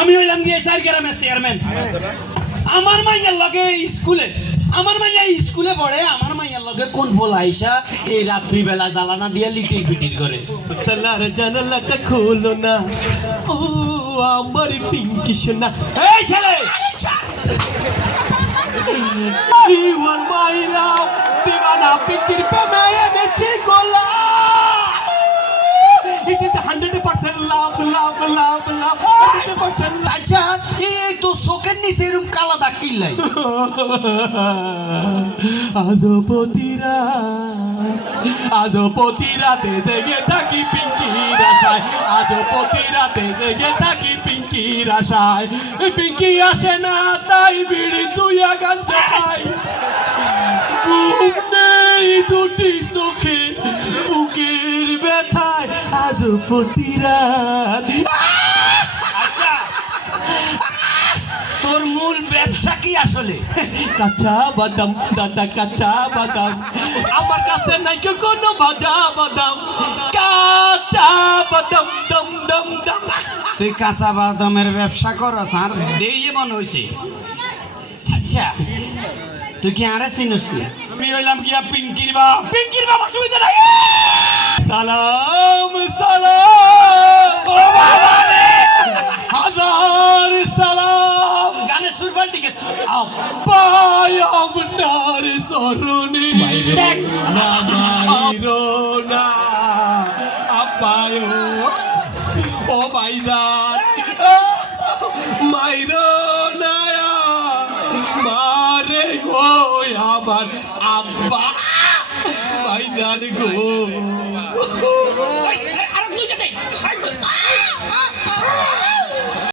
আমি হইলাম গিয়ে স্যার গ্রামের চেয়ারম্যান। আমার মাইয়ার লগে স্কুলে, আমার মাইয়া স্কুলে পড়ে, আমার মাইয়ার লগে কোন বলা আইসা এই রাত্রি বেলা জ্বালানা দিয়া লিটির পিটির করে। চলার জানালাটা খোলো না, ও আমার পিঙ্কি সোনা। এই ছেলে, You are my love, দিওয়ানা পিঙ্কির প্রেমে এনেছি গোলা। It is 100% love, love, love, love, 100% love. আচ্ছা এই তো চোখের নিচে এরকম কালা দাগ কিল্লাই? আজও প্রতি রাতে জেগে থাকি পিঙ্কির আশায়, আজও প্রতি রাতে জেগে থাকি পিঙ্কির আশায়। পিঙ্কি আসে না তাই বিড়ি তুই গান চাই, ঘুম নেই দুটি চোখে বুকের ব্যথায়, আজও প্রতি রাত। আচ্ছা তোর মূল ব্যবসা কি আসলে? কাঁচা বাদাম দাদা, কাঁচা বাদাম, আমার কাছে নাই কেউ কোনো ভাজা বাদাম, কাঁচা বাদাম দম দম দম। তুই কাঁচা বাদামের ব্যবসা করস আর দেই মন হয়েছে। আচ্ছা তুই কি আরে চিনিস নি? আমি হইলাম গিয়া পিঙ্কির বাপ। পিঙ্কির বাপ অসুবিধা নাই। সালাম সালাম, ও বাবা রে, হাজার সালাম, গানে সুর পাল্টি গেছে। আব্বাই আপনার চরণে না মাইরো না, আব্বাই ও ভাইজান মাইরো না, মারে গো আমার আব্বা ভাইজান গো।